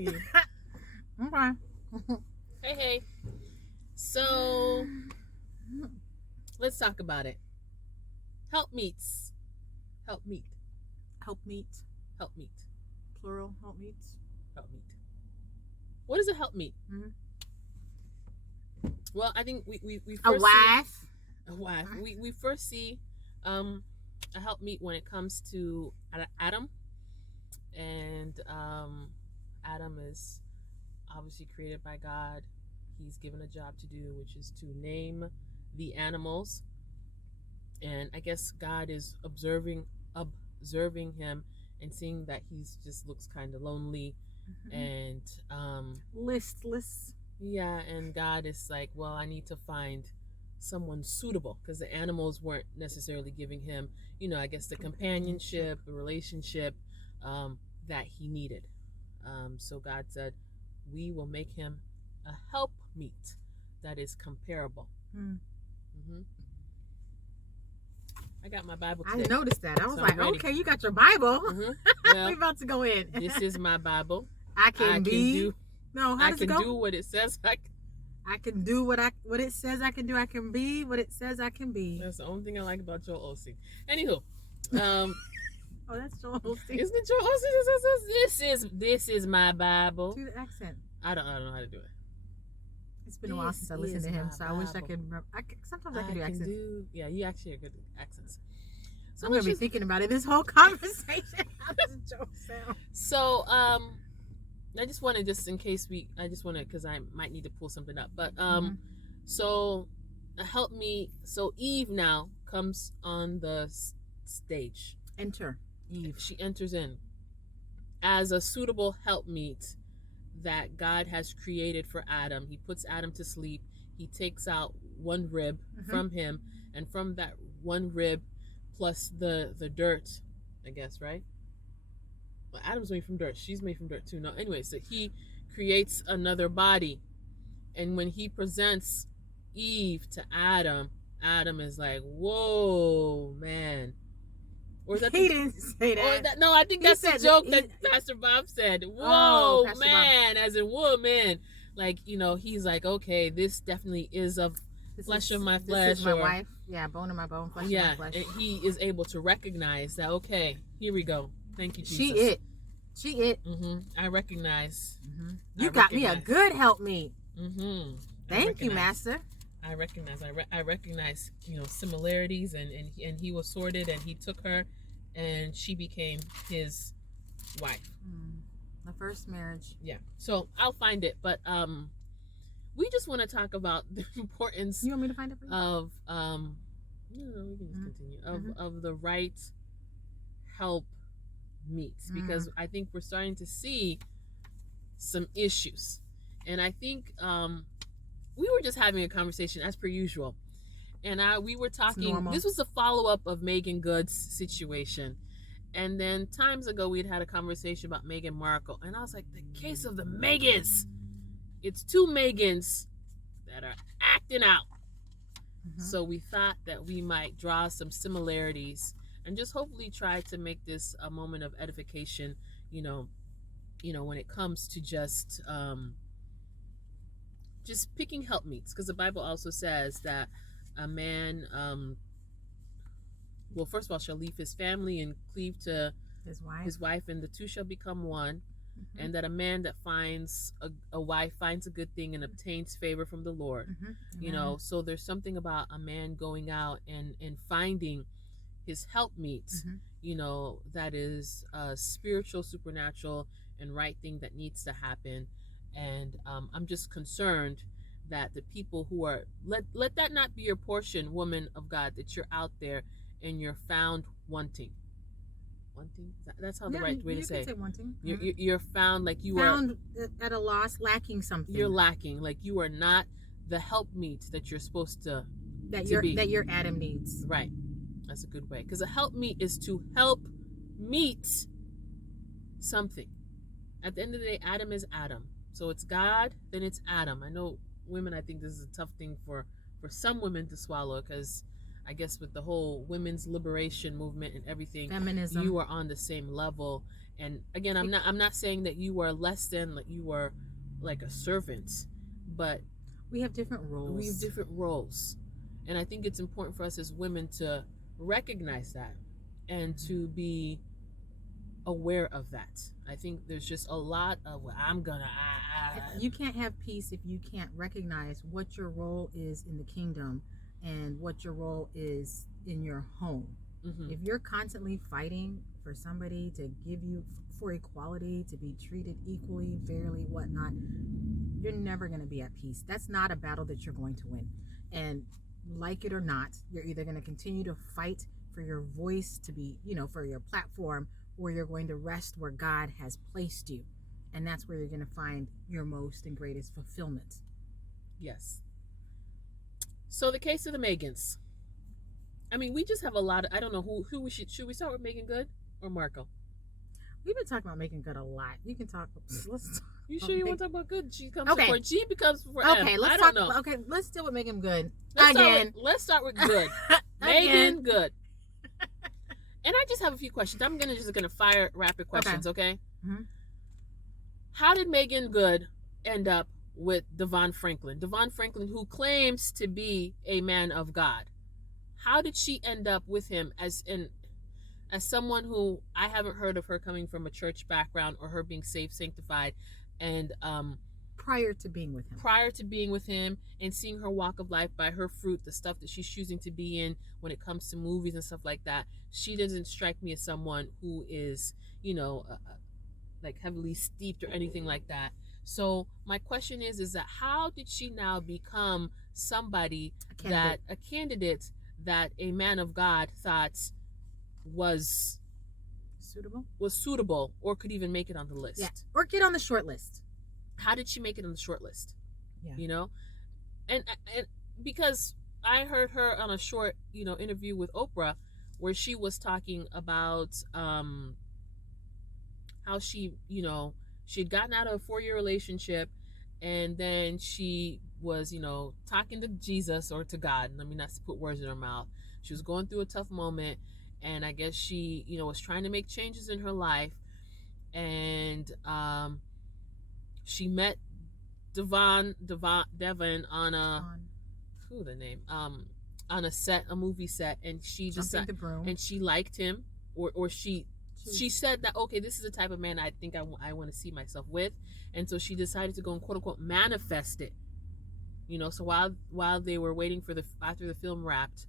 you. Okay. Hey. So, let's talk about it. Helpmeets. Helpmeet. Helpmeet. Helpmeet. Plural. Helpmeets. Helpmeet. What is a helpmeet? Mm-hmm. Well, I think we first A wife. A wife. We first see a helpmeet when it comes to Adam, and Adam is obviously created by God. He's given a job to do, which is to name the animals, and I guess God is observing him and seeing that he's just looks kind of lonely, and listless. Yeah, and God is like, well, I need to find someone suitable, because the animals weren't necessarily giving him, I guess the companionship, the relationship that he needed. So God said, we will make him a helpmeet that is comparable. I got my Bible today. I noticed that. I was So like, okay, you got your Bible. Well, We're about to go in. This is my Bible. I can do what it says. I can do what it says I can do. I can be what it says I can be. That's the only thing I like about Joel Osteen. Anywho, oh, that's Joel Osteen. Isn't it Joel Osteen? This is my Bible. Do the accent. I don't know how to do it. It's been a while since I listened to him, so I wish I could remember. Sometimes I can do accents. Yeah, you actually are good at accents. So I'm gonna be thinking about it this whole conversation. How does Joel sound? So I just want to, because I might need to pull something up. But so help me. So Eve now comes on the stage. Enter. Eve. She enters in as a suitable helpmeet that God has created for Adam. He puts Adam to sleep. He takes out one rib from him, and from that one rib plus the dirt, I guess, right? Well, Adam's made from dirt. She's made from dirt too. No, anyway, so he creates another body, and when he presents Eve to Adam, Adam is like, "Whoa, man!" Or is that he didn't say that. No, I think that's the joke that Pastor Bob said. Whoa, man, as in woman. Like, he's like, okay, this definitely is of flesh of my flesh. This is my wife. Yeah, bone of my bone, flesh of my flesh. And he is able to recognize that, okay, here we go. Thank you, Jesus. She it. I recognize. You got me a good helpmeet. Thank you, Master. I recognize. I recognize, similarities, and he was sorted, and he took her, and she became his wife. The first marriage. Yeah. So I'll find it, but we just want to talk about the importance. You want me to find it for you? Of no, we can just continue of the right help meets, because I think we're starting to see some issues, and I think we were just having a conversation as per usual, and we were talking. This was a follow-up of Meagan Good's situation, and then times ago we'd had a conversation about Meghan Markle, and I was like, the case of the Megans. It's two Megans that are acting out. So we thought that we might draw some similarities and just hopefully try to make this a moment of edification, when it comes to just picking helpmeets, because the Bible also says that a man, first of all, shall leave his family and cleave to his wife, and the two shall become one, and that a man that finds a wife finds a good thing and obtains favor from the Lord. So there's something about a man going out and finding his helpmeets, that is a spiritual, supernatural, and right thing that needs to happen. And I'm just concerned that the people who are let that not be your portion, woman of God, that you're out there and you're found wanting. That's how the right way to say. Say wanting. You're found like you found at a loss, lacking something. You're lacking, like you are not the helpmeet that you're supposed to be. That your Adam needs. Right. That's a good way, because a helpmeet is to help meet something. At the end of the day, Adam is Adam. So it's God, then it's Adam. I know women, I think this is a tough thing for some women to swallow, because I guess with the whole women's liberation movement and everything, feminism, you are on the same level, And again, I'm not saying that you are less than, like you are like a servant, but we have different roles. We have different roles. And I think it's important for us as women to recognize that and to be aware of that. I think there's just a lot of you can't have peace if you can't recognize what your role is in the kingdom and what your role is in your home. Mm-hmm. If you're constantly fighting for somebody to give you for equality, to be treated equally, fairly, whatnot, you're never going to be at peace. That's not a battle that you're going to win. And like it or not, you're either going to continue to fight for your voice to be, for your platform, or you're going to rest where God has placed you. And that's where you're going to find your most and greatest fulfillment. Yes. So the case of the Meagans. I mean, we just have a lot of, I don't know who we should we start with Meagan Good or Markle? We've been talking about Meagan Good a lot. You can talk, let's talk. You sure you want to talk about Good? She comes okay. before G becomes before okay, M. Let's I talk, don't know. Okay, let's deal with Meagan Good. Let's start with Good. Meagan Good. And I just have a few questions. I'm gonna fire rapid questions, okay? Mm-hmm. How did Meagan Good end up with Devon Franklin? Devon Franklin, who claims to be a man of God. How did she end up with him as someone who I haven't heard of her coming from a church background or her being saved, sanctified, and prior to being with him and seeing her walk of life by her fruit, the stuff that she's choosing to be in when it comes to movies and stuff like that, she doesn't strike me as someone who is, like heavily steeped or anything like that. So my question is that how did she now become somebody a candidate that a man of God thought was suitable or could even make it on the list? Yeah, or get on the short list. How did she make it on the short list? Yeah. And because I heard her on a short, interview with Oprah where she was talking about how she, she had gotten out of a 4-year relationship and then she was, talking to Jesus or to God. Let me not put words in her mouth. She was going through a tough moment and I guess she, was trying to make changes in her life and she met Devon on a movie set, and she decided, and she liked him, or she said that, okay, this is the type of man I think I want to see myself with, and so she decided to go and quote unquote manifest it, so while they were waiting for after the film wrapped,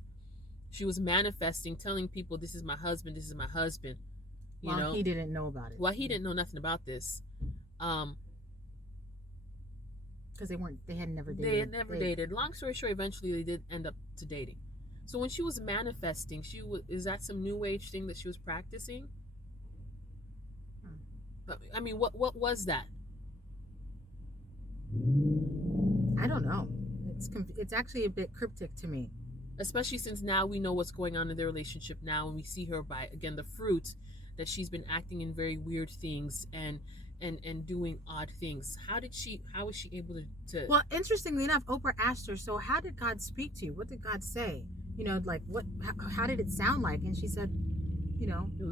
she was manifesting, telling people, this is my husband, while he didn't know about it. Well, he didn't know nothing about this. Because they had never dated. They had never dated. Long story short, eventually they did end up to dating. So when she was manifesting, is that some new age thing that she was practicing? But I mean, what was that? I don't know. It's actually a bit cryptic to me. Especially since now we know what's going on in their relationship now, and we see her by, again, the fruit that she's been acting in very weird things and doing odd things. How was she able to Well, interestingly enough, Oprah asked her, so how did God speak to you? What did God say? Like how did it sound like? And she said,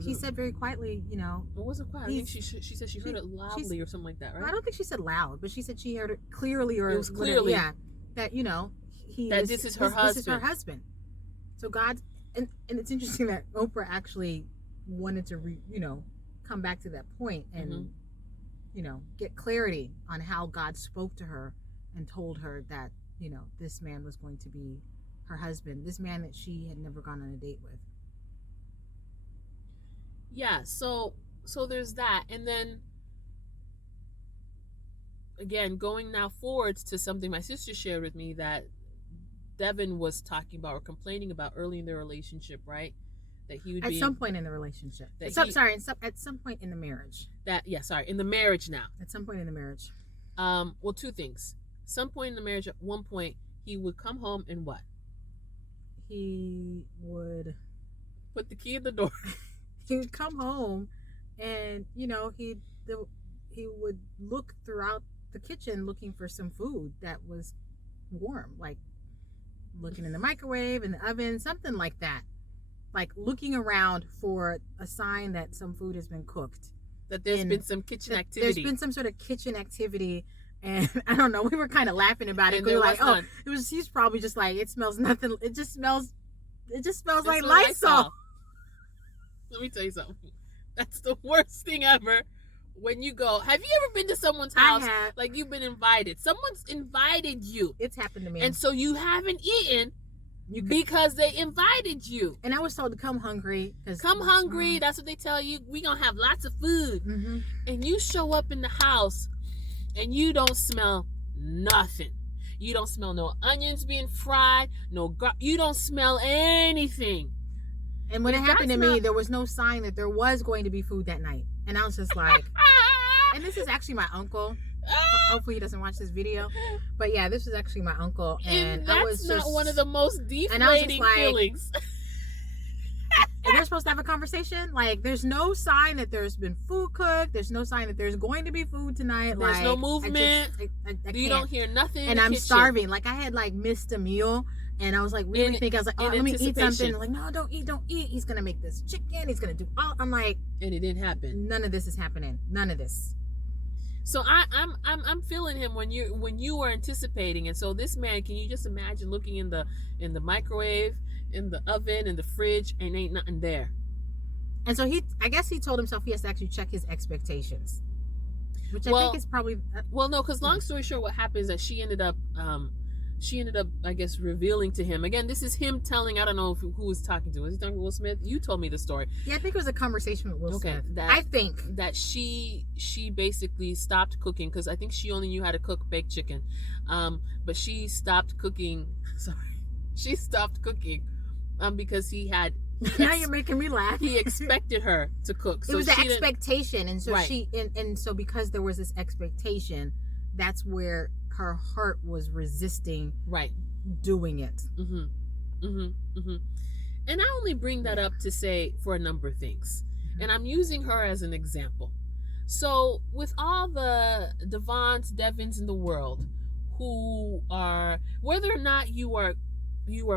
he said very quietly, It wasn't quiet. I think she said she heard it loudly or something like that, right? I don't think she said loud, but she said she heard it clearly, or it was clearly, that this is her husband. This is her husband. So God, and it's interesting that Oprah actually wanted to come back to that point and mm-hmm. Get clarity on how God spoke to her and told her that this man was going to be her husband, this man that she had never gone on a date with. Yeah, so there's that. And then again, going now forwards to something my sister shared with me that Devin was talking about or complaining about early in their relationship, right? That he would at some point in the relationship. At some point in the marriage. In the marriage now. At some point in the marriage. Well, two things. Some point in the marriage, at one point, he would come home and what? He would put the key in the door. He would come home, and he would look throughout the kitchen looking for some food that was warm, like looking in the microwave, in the oven, something like that. Like looking around for a sign that some food has been cooked. that there's been some kitchen activity. There's been some sort of kitchen activity. And I don't know, we were kind of laughing about it. And We were like, none. he's probably just like, it smells nothing. It just smells like Lysol. Let me tell you something. That's the worst thing ever. When you go, have you ever been to someone's house? I have. Like you've been invited. Someone's invited you. It's happened to me. And so you haven't eaten because they invited you. And I was told to come hungry. Come hungry. That's what they tell you. We gonna have lots of food. Mm-hmm. And you show up in the house and you don't smell nothing. You don't smell no onions being fried. You don't smell anything. And when it happened to me, there was no sign that there was going to be food that night. And I was just like, and this is actually my uncle. Hopefully he doesn't watch this video. But yeah, this is actually my uncle. And that's I was just, not one of the most deflating feelings. And they're supposed to have a conversation. Like, there's no sign that there's been food cooked. There's no sign that there's going to be food tonight. There's no movement. You don't hear nothing. And I'm starving. Like, I had like missed a meal. And I was like, really thinking, I was like, oh, let me eat something. Like, no, don't eat. He's going to make this chicken. He's going to do all. I'm like. And it didn't happen. None of this is happening. None of this. So I'm feeling him when you were anticipating. And so this man, can you just imagine looking in the microwave, in the oven, in the fridge, and ain't nothing there. And so I guess he told himself he has to actually check his expectations. Which I think is probably. Well, no, because long story short, what happened is that she ended up, I guess, revealing to him. Again, this is him telling, I don't know who was talking to. Was he talking to Will Smith? You told me the story. Yeah, I think it was a conversation with Will Smith. I think. That she basically stopped cooking, because I think she only knew how to cook baked chicken. But she stopped cooking. Sorry. She stopped cooking because he had... Now you're making me laugh. He expected her to cook. So it was the expectation. And so right. and so because there was this expectation, that's where her heart was resisting doing it. And I only bring that up to say for a number of things. And I'm using her as an example. So with all the Devins in the world who are, whether or not you are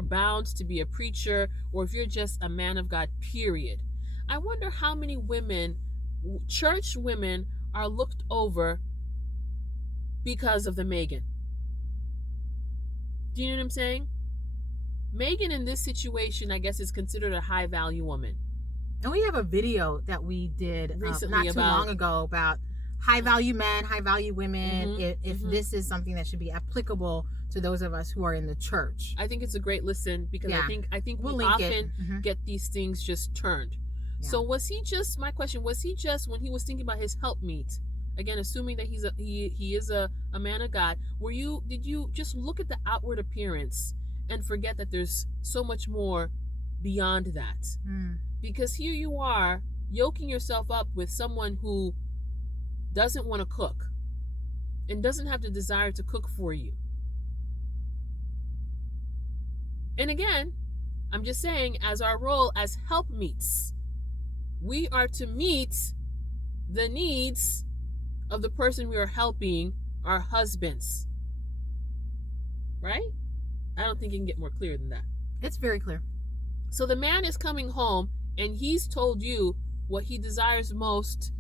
bound to be a preacher, or if you're just a man of God, period, I wonder how many women, church women, are looked over because of the Meagan. Do you know what I'm saying? Meagan in this situation, I guess, is considered a high value woman. And we have a video that we did recently, not too long ago, about high value men, high value women. If this is something that should be applicable to those of us who are in the church, I think it's a great listen, because I think we often get these things just turned. Yeah. So was he just, my question, was he just, when he was thinking about his helpmeet, again, assuming that he is a man of God, did you just look at the outward appearance and forget that there's so much more beyond that? Because here you are yoking yourself up with someone who doesn't want to cook and doesn't have the desire to cook for you. And again, I'm just saying, as our role as helpmeets, we are to meet the needs of the person we are helping, our husbands. Right? I don't think you can get more clear than that. It's very clear. So the man is coming home and he's told you what he desires most.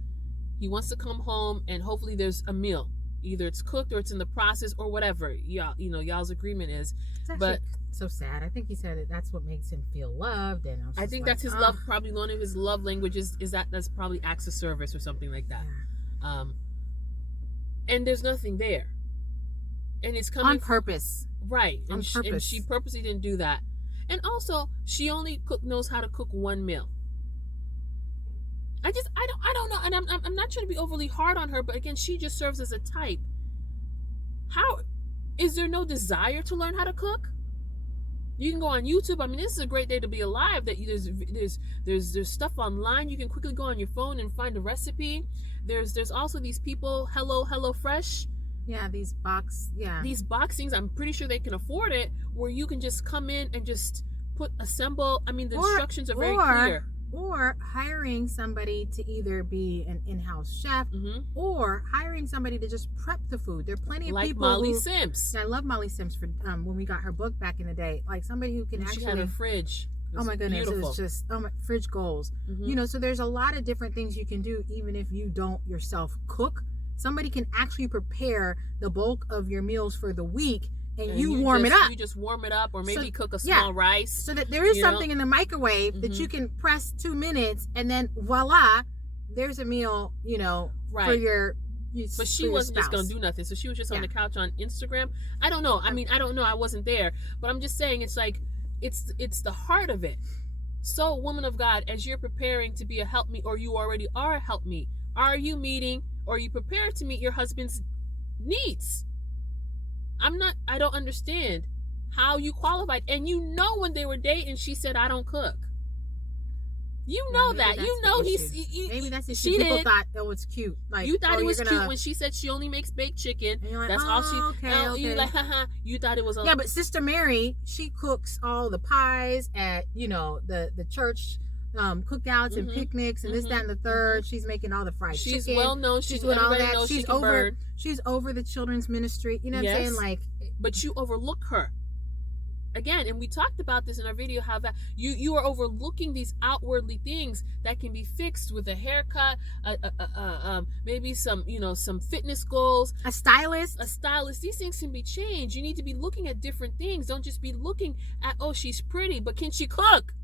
He wants to come home and hopefully there's a meal. Either it's cooked or it's in the process or whatever y'all's agreement is. But so sad. I think he said that's what makes him feel loved, and I think that's his love. Probably one of his love languages is that's probably acts of service or something like that. Yeah. And there's nothing there, and it's coming on purpose, right? And she purposely didn't do that. And also, she only knows how to cook one meal. I don't know, and I'm not trying to be overly hard on her, but again, she just serves as a type. How is there no desire to learn how to cook? You can go on YouTube. I mean, this is a great day to be alive. That there's stuff online. You can quickly go on your phone and find a recipe. There's also these people, Hello Fresh. Yeah, these boxings. I'm pretty sure they can afford it, where you can just come in and just assemble. I mean, the instructions are very clear. Or hiring somebody to either be an in-house chef, or hiring somebody to just prep the food. There are plenty of people. Like Molly Sims. I love Molly Sims for when we got her book back in the day. Like somebody who can actually. She had a fridge. Oh my goodness, beautiful. it was just fridge goals. So there's a lot of different things you can do, even if you don't yourself cook. Somebody can actually prepare the bulk of your meals for the week, and you warm it up. You just warm it up, or maybe cook a small rice, so that there is something in the microwave that you can press 2 minutes, and then voila, there's a meal. For your. But she wasn't just gonna do nothing, so she was just on the couch on Instagram. I don't know. I mean, I don't know. I wasn't there, but I'm just saying, it's like it's the heart of it. So, woman of God, as you're preparing to be a helpmeet, or you already are a helpmeet, are you meeting, or are you prepared to meet your husband's needs? I don't understand how you qualified. And when they were dating, she said, I don't cook. That. Maybe that's the issue. People thought it was cute. Like, you thought it was cute when she said she only makes baked chicken. Like, that's all she. Okay. You like, haha. You thought it was. Yeah, but Sister Mary, she cooks all the pies at the church cookouts and picnics and this, that, and the third. She's making all the fried chicken. She's well known. She's doing all that. She's over the children's ministry. You know what I'm saying? Like, but you overlook her. Again, and we talked about this in our video, how that you are overlooking these outwardly things that can be fixed with a haircut, maybe some fitness goals, a stylist. These things can be changed. You need to be looking at different things. Don't just be looking at, oh, she's pretty, but can she cook?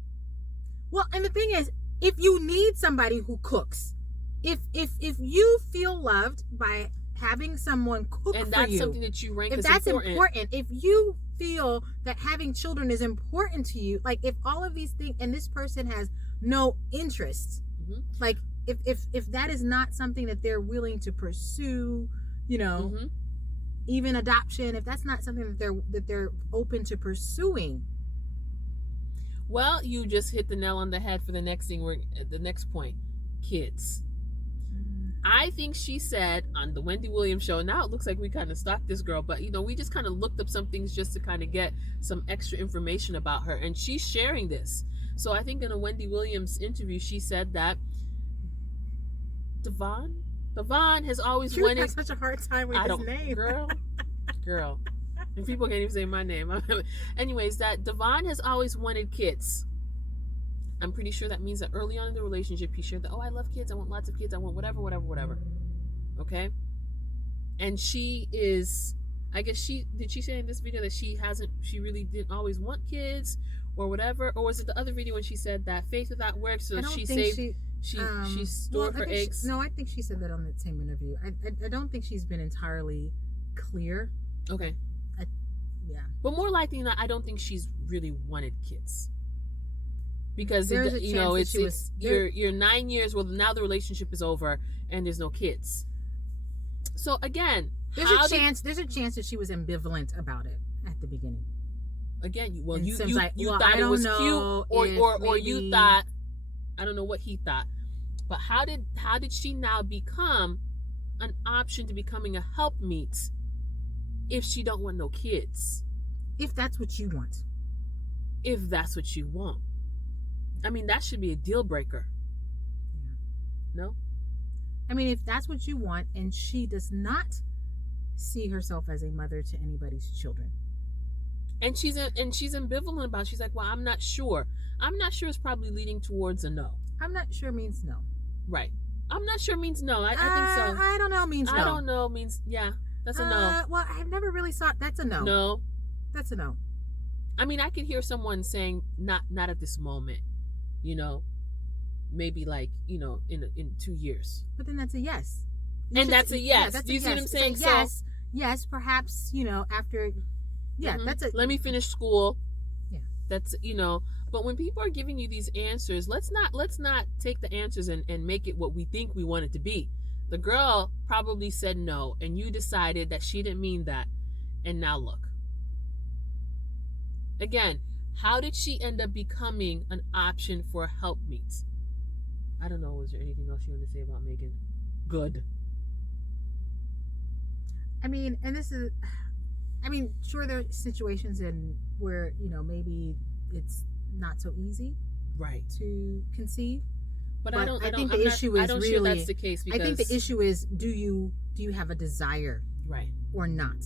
Well, and the thing is, if you need somebody who cooks, if you feel loved by having someone cook for you, and that's something that you rank as important, if you feel that having children is important to you, like if all of these things, and this person has no interest, like if that is not something that they're willing to pursue, even adoption, if that's not something that they're open to pursuing, well, you just hit the nail on the head for the next thing. The next point, kids. I think she said on the Wendy Williams show, now it looks like we kind of stalked this girl, but we just kind of looked up some things just to kind of get some extra information about her, and she's sharing this. So I think in a Wendy Williams interview, she said that Devon has always wanted. Has such a hard time with his name, girl. And people can't even say my name. Anyways, that Devon has always wanted kids. I'm pretty sure that means that early on in the relationship, he shared that, oh, I love kids. I want lots of kids. I want whatever. Okay. And she is, I guess did she say in this video that she really didn't always want kids or whatever? Or was it the other video when she said that faith without works, so she stored her eggs? No, I think she said that on the same interview. I don't think she's been entirely clear. Okay. Yeah. But more likely than not, I don't think she's really wanted kids. Because you're 9 years. Well, now the relationship is over and there's no kids. So again, there's a chance that she was ambivalent about it at the beginning. Again, you thought it was cute, or you thought, I don't know what he thought, but how did she now become an option to becoming a helpmeet if she don't want no kids? If that's what you want. If that's what you want. I mean, that should be a deal breaker. Yeah. No? I mean, if that's what you want, and she does not see herself as a mother to anybody's children. And she's ambivalent about it. She's like, well, I'm not sure. I'm not sure is probably leading towards a no. I'm not sure means no. Right. I'm not sure means no. I think so. I don't know means no. I don't know means, yeah, that's a no. Well, I've never really thought that's a no. No. That's a no. I mean, I could hear someone saying, not at this moment. Maybe like, in 2 years. But then that's a yes. That's a yes. Do you see what I'm saying? Yes, yes, perhaps, after, that's it. Let me finish school. Yeah. That's, but when people are giving you these answers, let's not take the answers and make it what we think we want it to be. The girl probably said no, and you decided that she didn't mean that. And now look. Again, how did she end up becoming an option for helpmeets? I don't know. Was there anything else you want to say about Meagan? Good. I mean, sure, there are situations where, maybe it's not so easy, right, to conceive. But I don't think the issue is really, sure that's the case, because I think the issue is, do you have a desire, right, or not?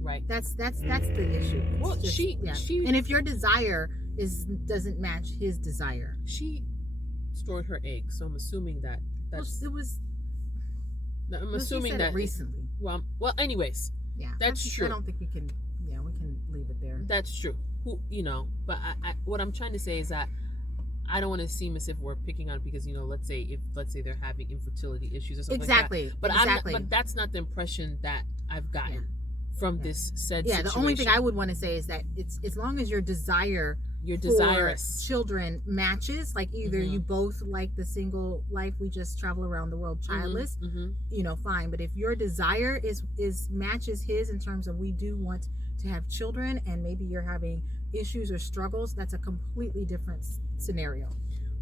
Right. That's the issue. Well, she and if your desire doesn't match his desire. She stored her eggs, so I'm assuming that's I'm assuming that recently. Well, anyways, yeah, that's true. I don't think we can. Yeah, we can leave it there. That's true. But I what I'm trying to say is that I don't want to seem as if we're picking on it because let's say they're having infertility issues or something exactly. like that. But that's not the impression that I've gotten from this said situation. The only thing I would want to say is that it's as long as your desirous children matches, like either you both like the single life, we just travel around the world childless, fine. But if your desire is matches his in terms of we do want to have children, and maybe you're having issues or struggles, that's a completely different scenario.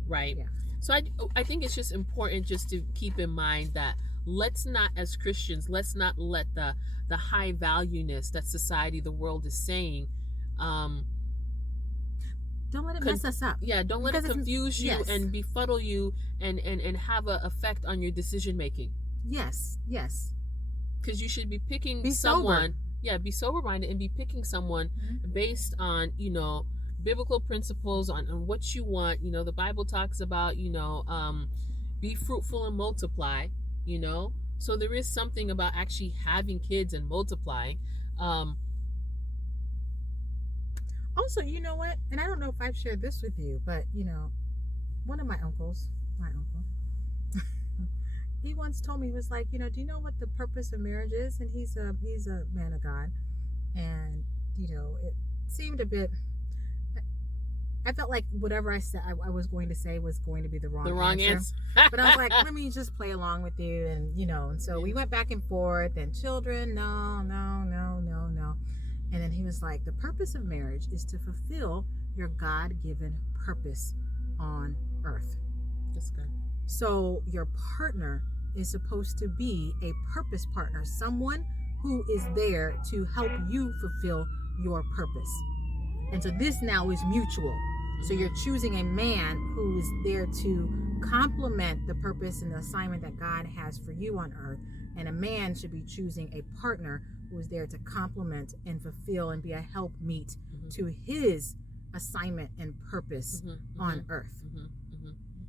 Right. Yeah. So I think it's just important just to keep in mind that let's not, as Christians, let's not let the high valueness that society, the world is saying, don't let it mess us up. Yeah, don't let it confuse you and befuddle you and have an effect on your decision making. Yes. Because you should be picking someone. Yeah, be sober-minded and be picking someone based on, biblical principles on what you want. The Bible talks about, be fruitful and multiply, So there is something about actually having kids and multiplying. Also, you know what? And I don't know if I've shared this with you, but, one of my uncle, he once told me, he was like, do you know what the purpose of marriage is? And he's a man of God. And, it seemed a bit, I felt like whatever I said, I was going to say was going to be the wrong answer. But I was like, let me just play along with you. And, and so we went back and forth, and children, no. And then he was like, the purpose of marriage is to fulfill your God-given purpose on earth. That's good. So your partner is supposed to be a purpose partner, someone who is there to help you fulfill your purpose. And so this now is mutual. So you're choosing a man who is there to complement the purpose and the assignment that God has for you on earth. And a man should be choosing a partner who is there to complement and fulfill and be a helpmeet to his assignment and purpose on earth.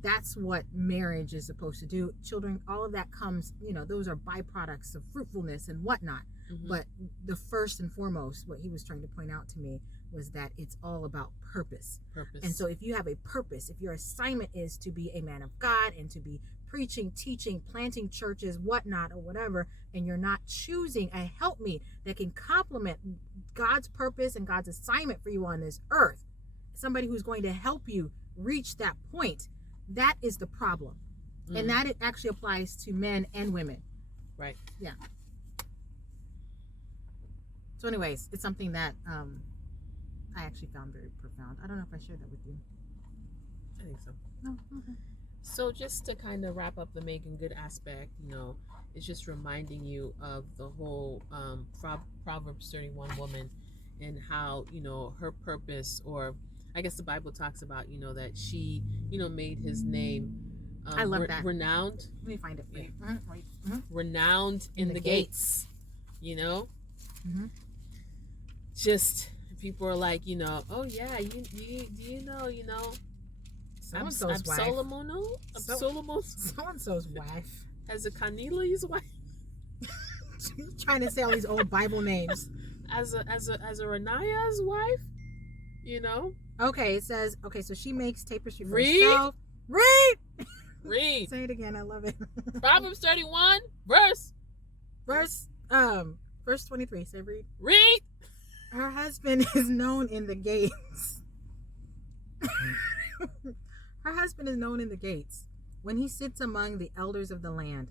That's what marriage is supposed to do. Children, all of that comes, those are byproducts of fruitfulness and whatnot. But the first and foremost, what he was trying to point out to me was that it's all about purpose. And so if you have a purpose, if your assignment is to be a man of God and to be preaching, teaching, planting churches, whatnot, or whatever, and you're not choosing a helpmeet that can complement God's purpose and God's assignment for you on this earth, somebody who's going to help you reach that point, that is the problem. And that it actually applies to men and women. Right. Yeah. So anyways, it's something that I actually found very profound. I don't know if I shared that with you. I think so. No? Okay. So just to kind of wrap up the Meagan Good aspect, it's just reminding you of the whole Proverbs 31 woman and how, her purpose, or I guess the Bible talks about, that she, made his name I love that. Renowned. Let me find it for you. Renowned in the gates. Just people are like, oh yeah, so-and-so's wife. So-and-so's wife. As a Cornelius' wife. Trying to say all these old Bible names. As a Renaya's wife, Okay, it says, so she makes tapestry for Read. herself. Read. Say it again, I love it. Proverbs 31, verse 23. Say read. Read. Her husband is known in the gates. Her husband is known in the gates when he sits among the elders of the land.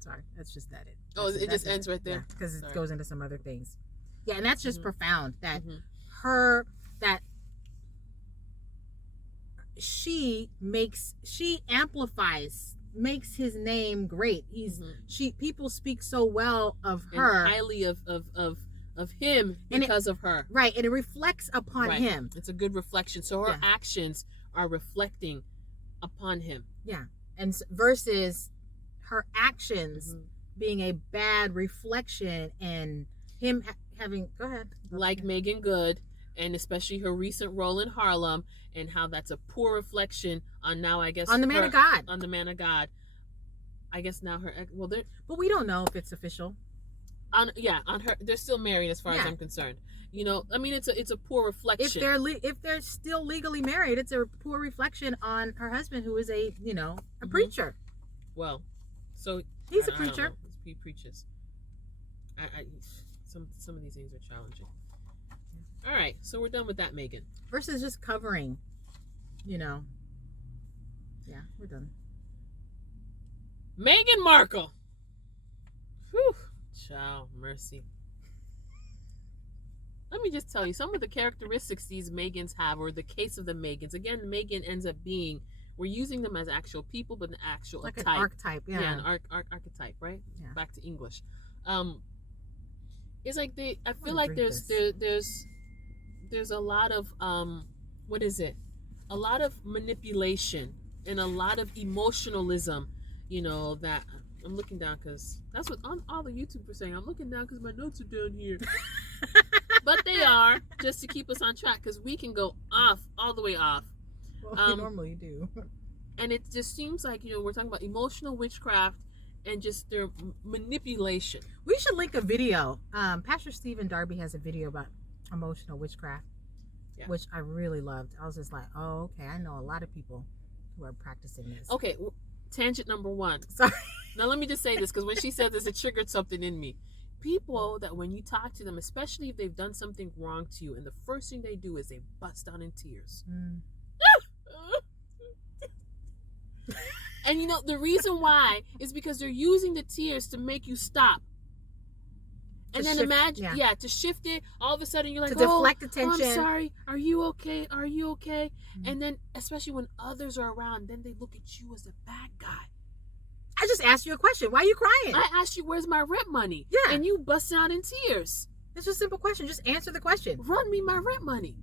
Sorry, that's just that. It just ends right there. Because it goes into some other things. Yeah, and that's just profound. That she amplifies, makes his name great. People speak so well of her, and highly of him because of her. Right, and it reflects upon him. It's a good reflection. So her actions are reflecting upon him. Yeah, and versus her actions being a bad reflection and him having. Go ahead. Like Meagan Good and especially her recent role in Harlem, and how that's a poor reflection on now, I guess, on the man of God. On the man of God. I guess now her, well, but we don't know if it's official. On her, they're still married as far as I'm concerned. You know, I mean, it's a poor reflection. If they're still legally married, it's a poor reflection on her husband, who is a preacher. Well, so he's a preacher. He preaches. Some of these things are challenging. All right, so we're done with that, Megan. Versus just covering, Yeah, we're done. Meghan Markle. Whew. Child, mercy. Let me just tell you some of the characteristics these Megans have, or the case of the Megans. Again, Megan ends up being, we're using them as actual people, but an actual like type. An archetype, yeah. Yeah, an archetype, right? Yeah. Back to English. It's like I feel like there's a lot of what is it? A lot of manipulation and a lot of emotionalism, that I'm looking down because that's what all the YouTube are saying. I'm looking down because my notes are down here. But they are, just to keep us on track, because we can go off, all the way off. Well, we normally do. And it just seems like, we're talking about emotional witchcraft and just their manipulation. We should link a video. Pastor Stephen Darby has a video about emotional witchcraft, which I really loved. I was just like, oh, okay, I know a lot of people who are practicing this. Okay, tangent number 1. Sorry. Now, let me just say this, because when she said this, it triggered something in me. People that when you talk to them, especially if they've done something wrong to you, and the first thing they do is they bust out in tears. And the reason why is because they're using the tears to make you stop. And then imagine, to shift it. All of a sudden, you're like, to deflect attention. I'm sorry. Are you okay? Are you okay? Mm-hmm. And then, especially when others are around, then they look at you as a bad guy. I just asked you a question. Why are you crying? I asked you, where's my rent money? Yeah. And you bust out in tears. It's just a simple question. Just answer the question. Run me my rent money.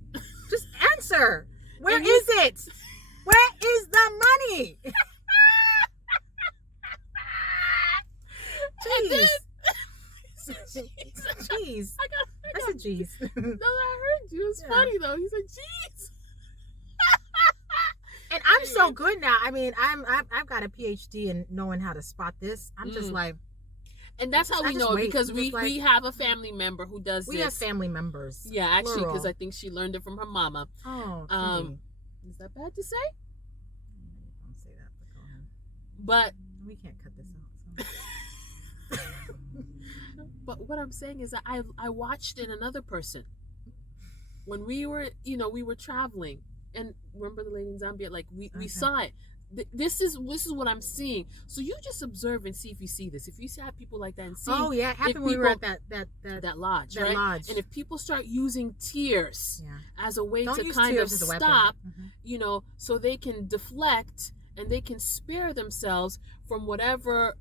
Just answer. Where is it? Where is the money? Jeez. Jeez. I said jeez. No, I heard you. It's funny though. He said jeez. And I'm so good now. I mean, I've got a PhD in knowing how to spot this. I'm just like, and that's how we know it, because we have a family member who does this. We have family members. Yeah, actually, because I think she learned it from her mama. Oh, is that bad to say? Don't say that. But go ahead. But we can't cut this out. So. But what I'm saying is that I watched in another person when we were traveling. And remember the lady in Zambia? Like we saw it. This is what I'm seeing. So you just observe and see if you see this. If you have people like that and see. Oh yeah, it happened when we were at that lodge. That right? lodge. And if people start using tears as a way to kind of stop, so they can deflect and they can spare themselves from whatever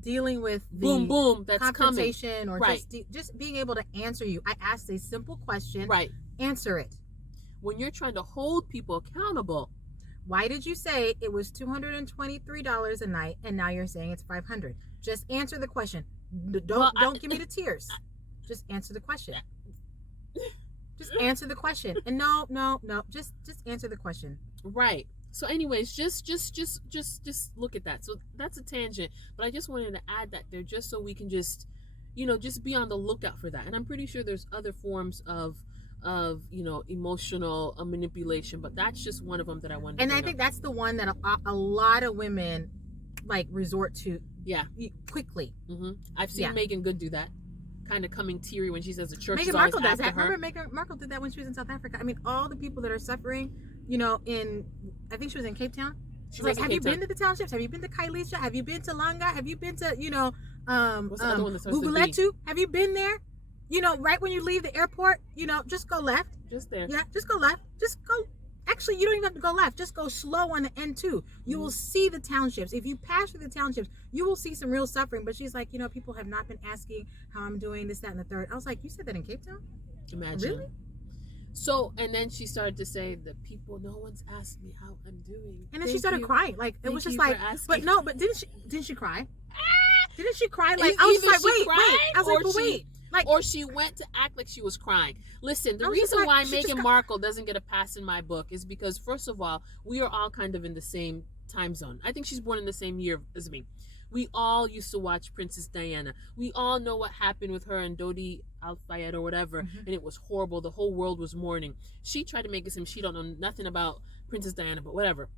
dealing with the boom that's confrontation coming. Or just being able to answer you. I asked a simple question. Right. Answer it. When you're trying to hold people accountable. Why did you say it was $223 a night and now you're saying it's $500? Just answer the question. Don't give me the tears. Just answer the question. Just answer the question. And no. Just answer the question. Right. So anyways, just look at that. So that's a tangent, but I just wanted to add that there just so we can just be on the lookout for that. And I'm pretty sure there's other forms of emotional manipulation, but that's just one of them that I wanted and to I think that's the one that a lot of women resort to quickly. I've seen Meagan Good do that, kind of coming teary when she says the church Meghan is Markle always does that. after her. Remember Meghan Markle did that when she was in South Africa. I mean, all the people that are suffering, I think she was in Cape Town. She's like, have you been to the townships? Have you been to Khayelitsha? Have you been to Langa? Have you been to Guguletu? Have you been there? Right when you leave the airport, just go left. Just there. Yeah, just go left. Just go. Actually, you don't even have to go left. Just go slow on the N2. You will see the townships. If you pass through the townships, you will see some real suffering. But she's like, people have not been asking how I'm doing, this, that, and the third. I was like, you said that in Cape Town? Imagine. Really? So, and then she started to say, no one's asked me how I'm doing. And then she started crying. Like, it was just like, but didn't she cry? Didn't she cry? Like, I was like, wait. I was like, but wait. or she went to act like she was crying. Listen, the reason why Meghan Markle doesn't get a pass in my book is because, first of all, we are all kind of in the same time zone. I think she's born in the same year as me. We all used to watch Princess Diana. We all know what happened with her and Dodi Al-Fayed or whatever, and it was horrible. The whole world was mourning. She tried to make it seem she don't know nothing about Princess Diana, but whatever.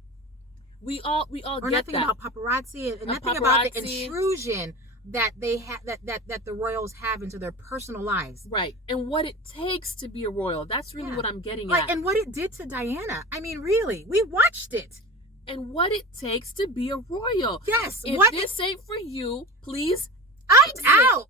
We all or get nothing that. about paparazzi and nothing about the intrusion that they have that the royals have into their personal lives. Right. And what it takes to be a royal. That's really what I'm getting at. And what it did to Diana. I mean, really, we watched it. And what it takes to be a royal. Yes. If this ain't for you, please opt out.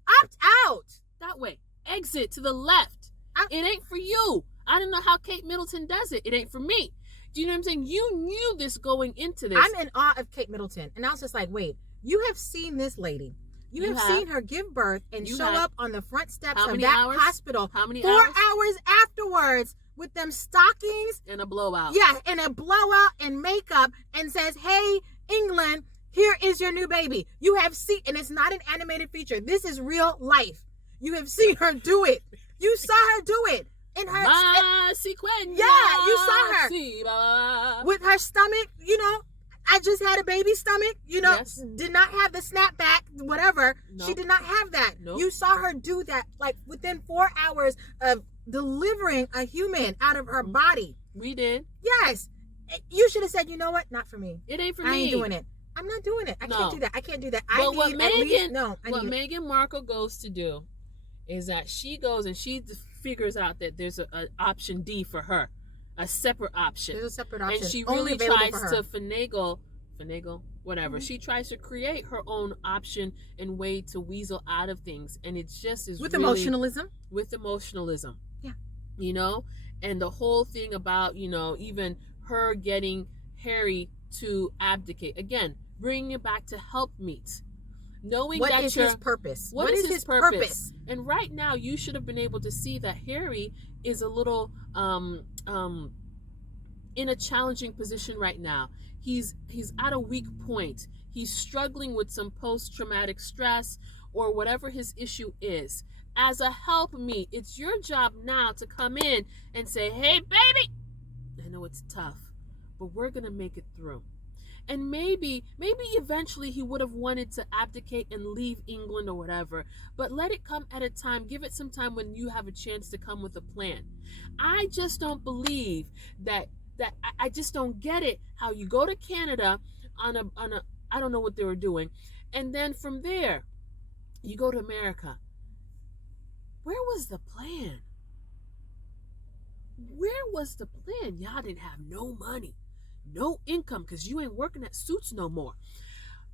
That way. Exit to the left. It ain't for you. I don't know how Kate Middleton does it. It ain't for me. Do you know what I'm saying? You knew this going into this. I'm in awe of Kate Middleton. And I was just like, wait, you have seen this lady. You have seen her give birth and show up on the front steps of that hospital. How many 4 hours afterwards with them stockings. And a blowout. Yeah, and a blowout and makeup and says, hey, England, here is your new baby. You have seen, and it's not an animated feature. This is real life. You have seen her do it. You saw her do it. In her you saw her with her stomach, I just had a baby stomach, did not have the snapback, whatever. Nope. She did not have that. Nope. You saw her do that like within 4 hours of delivering a human out of her body. We did. Yes. You should have said, you know what? Not for me. It ain't for me. I ain't doing it. I'm not doing it. I can't do that. I can't do that. But what Meghan Markle goes to do is that she goes and she figures out that there's an option D for her, a separate option. There's a separate option, and she really tries to finagle, whatever. Mm-hmm. She tries to create her own option and way to weasel out of things, and it's just with emotionalism. Yeah, and the whole thing about even her getting Harry to abdicate again, bringing it back to helpmeet. Knowing what is his purpose? What is his purpose? And right now, you should have been able to see that Harry is a little in a challenging position right now. He's at a weak point. He's struggling with some post-traumatic stress or whatever his issue is. As a helpmeet, it's your job now to come in and say, "Hey, baby, I know it's tough, but we're gonna make it through." And maybe eventually he would have wanted to abdicate and leave England or whatever. But let it come at a time. Give it some time when you have a chance to come with a plan. I just don't believe that I just don't get it. How you go to Canada on a I don't know what they were doing. And then from there, you go to America. Where was the plan? Where was the plan? Y'all didn't have no money. No income because you ain't working at Suits no more.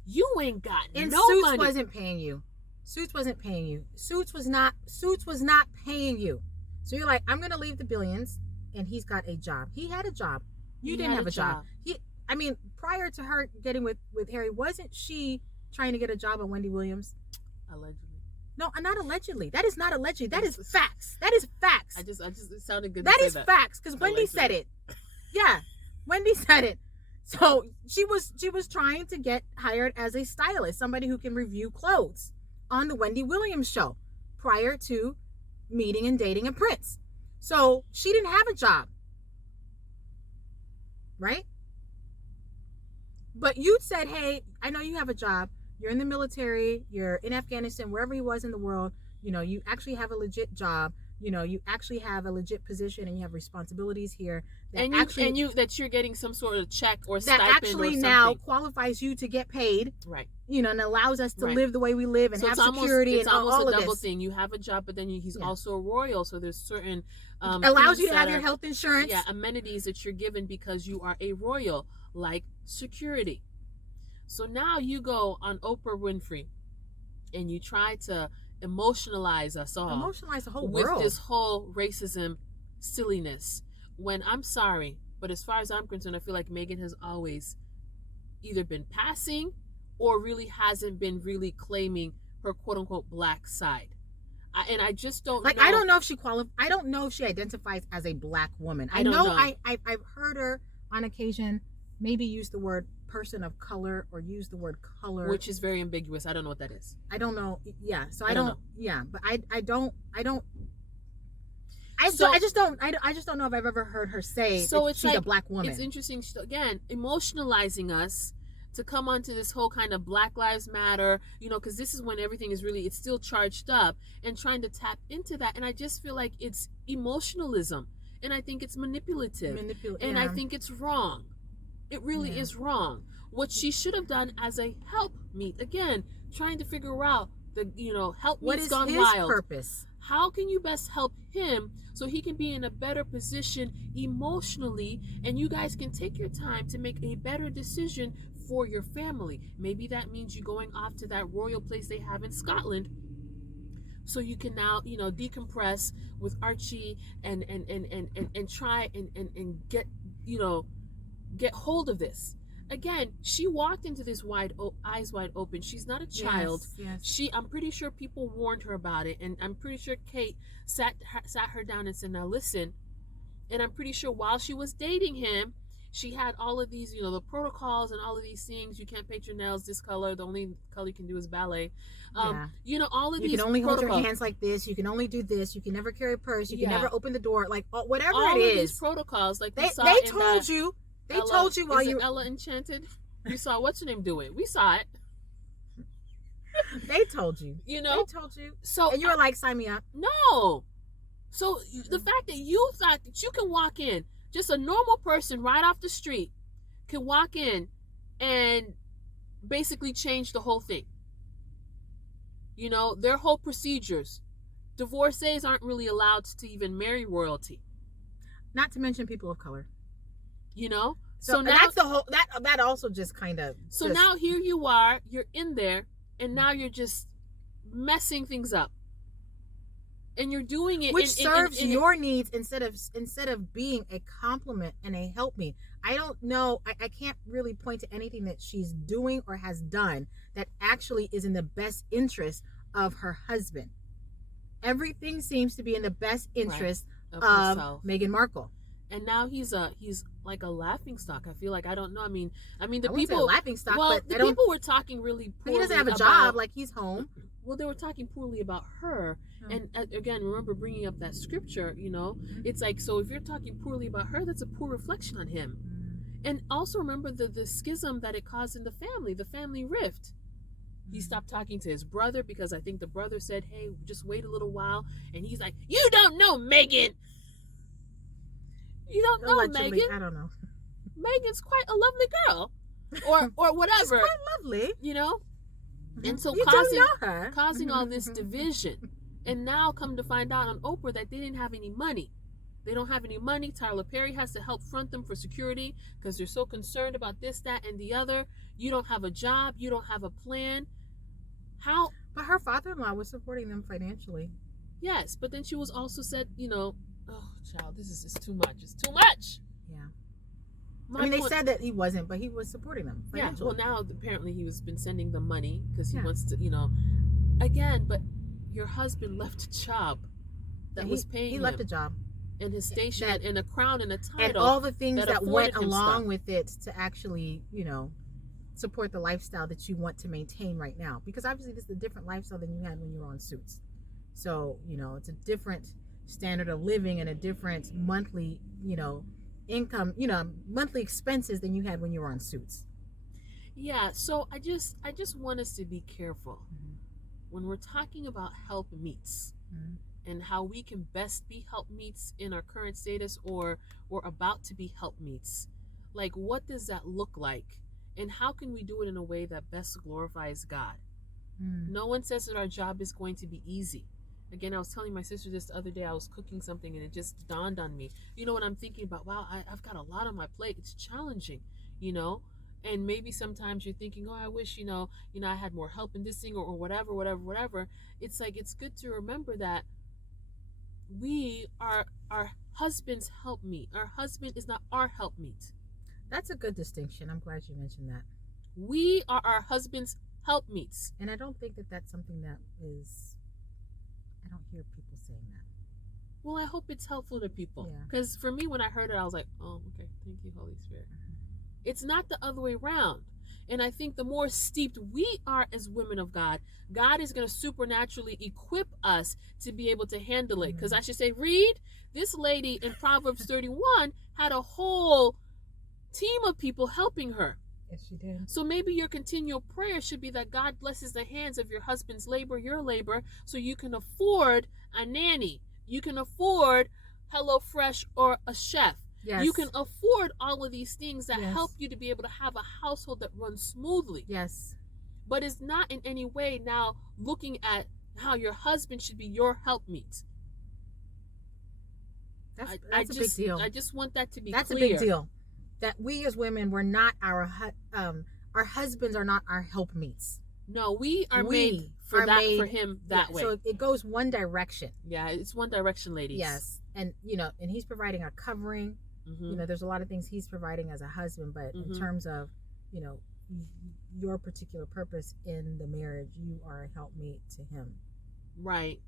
You ain't got no money. Suits wasn't paying you. Suits wasn't paying you. Suits was not paying you. So you're like, I'm gonna leave the billions, and he's got a job. He had a job. You didn't have a job. Prior to her getting with Harry, wasn't she trying to get a job at Wendy Williams? Allegedly. No, not allegedly. That is not allegedly. That is facts. That is facts. I just it sounded good. That is facts because Wendy said it. Yeah. Wendy said it. So she was trying to get hired as a stylist, somebody who can review clothes on the Wendy Williams show prior to meeting and dating a prince. So she didn't have a job. Right? But you said, hey, I know you have a job. You're in the military. You're in Afghanistan, wherever he was in the world. You actually have a legit job. You actually have a legit position and you have responsibilities here. That you're getting some sort of check or stipend that actually now qualifies you to get paid. Right. And allows us to live the way we live and have security and all of this. It's almost a double thing. You have a job, but then he's also a royal. So there's certain allows you to have your health insurance. Yeah, amenities that you're given because you are a royal, like security. So now you go on Oprah Winfrey and you try to emotionalize us all. Emotionalize the whole world. With this whole racism silliness. When I'm sorry, but as far as I'm concerned, I feel like Meghan has always either been passing or really hasn't been really claiming her quote unquote black side. I just don't know. I don't know if she I don't know if she identifies as a black woman. I know. I've heard her on occasion maybe use the word person of color or use the word color, which is very ambiguous. I don't know what that is. I don't know. Yeah. So I don't know. Yeah, but I just don't know if I've ever heard her say so that she's like, a black woman. It's interesting, again, emotionalizing us to come onto this whole kind of Black Lives Matter, because this is when everything is really, it's still charged up, and trying to tap into that. And I just feel like it's emotionalism, and I think it's manipulative, and I think it's wrong. It really is wrong. What she should have done as a help meet, again, trying to figure out the, help meet's gone wild. What is his purpose? How can you best help him so he can be in a better position emotionally, and you guys can take your time to make a better decision for your family? Maybe that means you going off to that royal place they have in Scotland, so you can now, decompress with Archie and try and get, get hold of this. Again, she walked into this eyes wide open. She's not a child. Yes. I'm pretty sure people warned her about it, and I'm pretty sure Kate sat her down and said, "Now listen." And I'm pretty sure while she was dating him, she had all of these, the protocols and all of these things. You can't paint your nails this color. The only color you can do is ballet. All of these protocols. You can only hold your hands like this. You can only do this. You can never carry a purse. You can never open the door. Like whatever all it is. All of these protocols, like they told you. They told you while you Ella Enchanted. You saw what's her name do it. We saw it. They told you. They told you. So and you were like, sign me up. No. So the fact that you thought that you can walk in, just a normal person right off the street, can walk in and basically change the whole thing. Their whole procedures. Divorcees aren't really allowed to even marry royalty. Not to mention people of color. So now that's the whole that also just kind of. So now here you are, you're in there, and now you're just messing things up, and you're doing it which serves your needs instead of being a compliment and a help me. I don't know. I can't really point to anything that she's doing or has done that actually is in the best interest of her husband. Everything seems to be in the best interest of Meghan Markle. And now he's like a laughingstock. I feel like, I don't know. I mean the I people say laughingstock. Well, but the people were talking really poorly. He doesn't have a job. Like, he's home. Well, they were talking poorly about her. And again, remember bringing up that scripture. It's like, so if you're talking poorly about her, that's a poor reflection on him. And also remember the schism that it caused in the family rift. He stopped talking to his brother because I think the brother said, "Hey, just wait a little while," and he's like, "You don't know Megan. You don't know Megan. I don't know. Megan's quite a lovely girl, or whatever. She's quite lovely, And so you causing all this division, and now come to find out on Oprah that they didn't have any money. They don't have any money. Tyler Perry has to help front them for security because they're so concerned about this, that, and the other. You don't have a job. You don't have a plan. How? But her father-in-law was supporting them financially. Yes, but then she was also said, oh, child, this is just too much. It's too much. Yeah. They said that he wasn't, but he was supporting them financially. Yeah, well, now apparently he was been sending them money because he wants to, again, but your husband left a job that was paying him. He left a job. And his station and a crown and a title. And all the things that went along with it to actually, support the lifestyle that you want to maintain right now. Because obviously this is a different lifestyle than you had when you were on Suits. So, it's a different standard of living and a different monthly, income, monthly expenses than you had when you were on Suits. Yeah, so I just want us to be careful when we're talking about help meets and how we can best be help meets in our current status or about to be help meets. Like, what does that look like? And how can we do it in a way that best glorifies God? No one says that our job is going to be easy. Again, I was telling my sister this the other day, I was cooking something and it just dawned on me. You know what I'm thinking about? Wow, I've got a lot on my plate. It's challenging, And maybe sometimes you're thinking, oh, I wish, I had more help in this thing or whatever. It's like, it's good to remember that we are our husband's helpmeet. Our husband is not our helpmeet. That's a good distinction. I'm glad you mentioned that. We are our husband's helpmeets. And I don't think that that's something that is... I don't hear people saying that. Well, I hope it's helpful to people. Because for me, when I heard it, I was like, oh, okay. Thank you, Holy Spirit. It's not the other way around. And I think the more steeped we are as women of God, God is going to supernaturally equip us to be able to handle it. Because I should say, read, this lady in Proverbs 31 had a whole team of people helping her. Yes, she did. So maybe your continual prayer should be that God blesses the hands of your husband's labor, your labor, so you can afford a nanny. You can afford HelloFresh or a chef. Yes. You can afford all of these things that help you to be able to have a household that runs smoothly. Yes. But it's not in any way now looking at how your husband should be your helpmeet. That's a big deal. I just want that to be clear. That's a big deal. That we as women, we're not our husbands are not our helpmeets. No, we are made for him that way. So it goes one direction. Yeah, it's one direction, ladies. Yes. And and he's providing a covering. There's a lot of things he's providing as a husband, but in terms of, your particular purpose in the marriage, you are a helpmate to him. Right.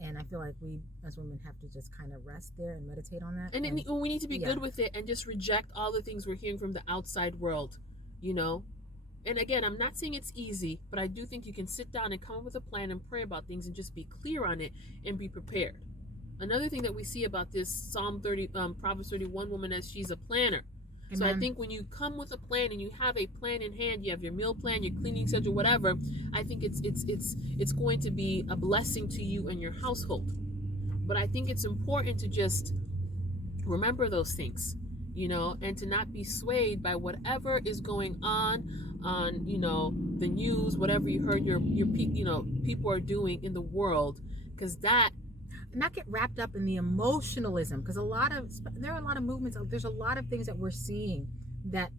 And I feel like we as women have to just kind of rest there and meditate on that. And we need to be good with it and just reject all the things we're hearing from the outside world, And again, I'm not saying it's easy, but I do think you can sit down and come up with a plan and pray about things and just be clear on it and be prepared. Another thing that we see about this Proverbs 31 woman is she's a planner. Amen. So I think when you come with a plan and you have a plan in hand, you have your meal plan, your cleaning schedule, whatever, I think it's going to be a blessing to you and your household. But I think it's important to just remember those things, and to not be swayed by whatever is going on, the news, whatever you heard your people are doing in the world, because that. Not get wrapped up in the emotionalism, because there are a lot of movements. There's a lot of things that we're seeing that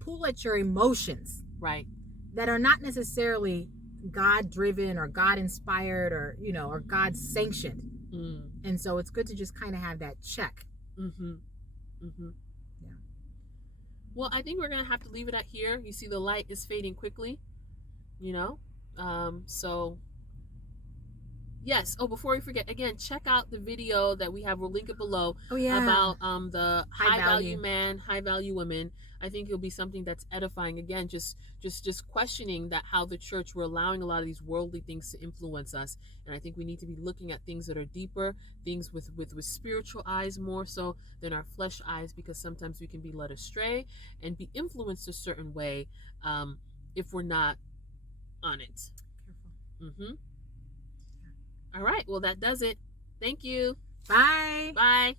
pull at your emotions, right? That are not necessarily God driven or God inspired or or God sanctioned. And so it's good to just kind of have that check. Yeah. Well, I think we're gonna have to leave it at here. You see, the light is fading quickly. So. Yes. Oh, before we forget, again, check out the video that we have. We'll link it below. Oh, yeah. About the high value man, high value women. I think it'll be something that's edifying. Again, just questioning that how the church, we're allowing a lot of these worldly things to influence us, and I think we need to be looking at things that are deeper, things with spiritual eyes more so than our flesh eyes, because sometimes we can be led astray and be influenced a certain way if we're not on it. Careful. All right. Well, that does it. Thank you. Bye. Bye.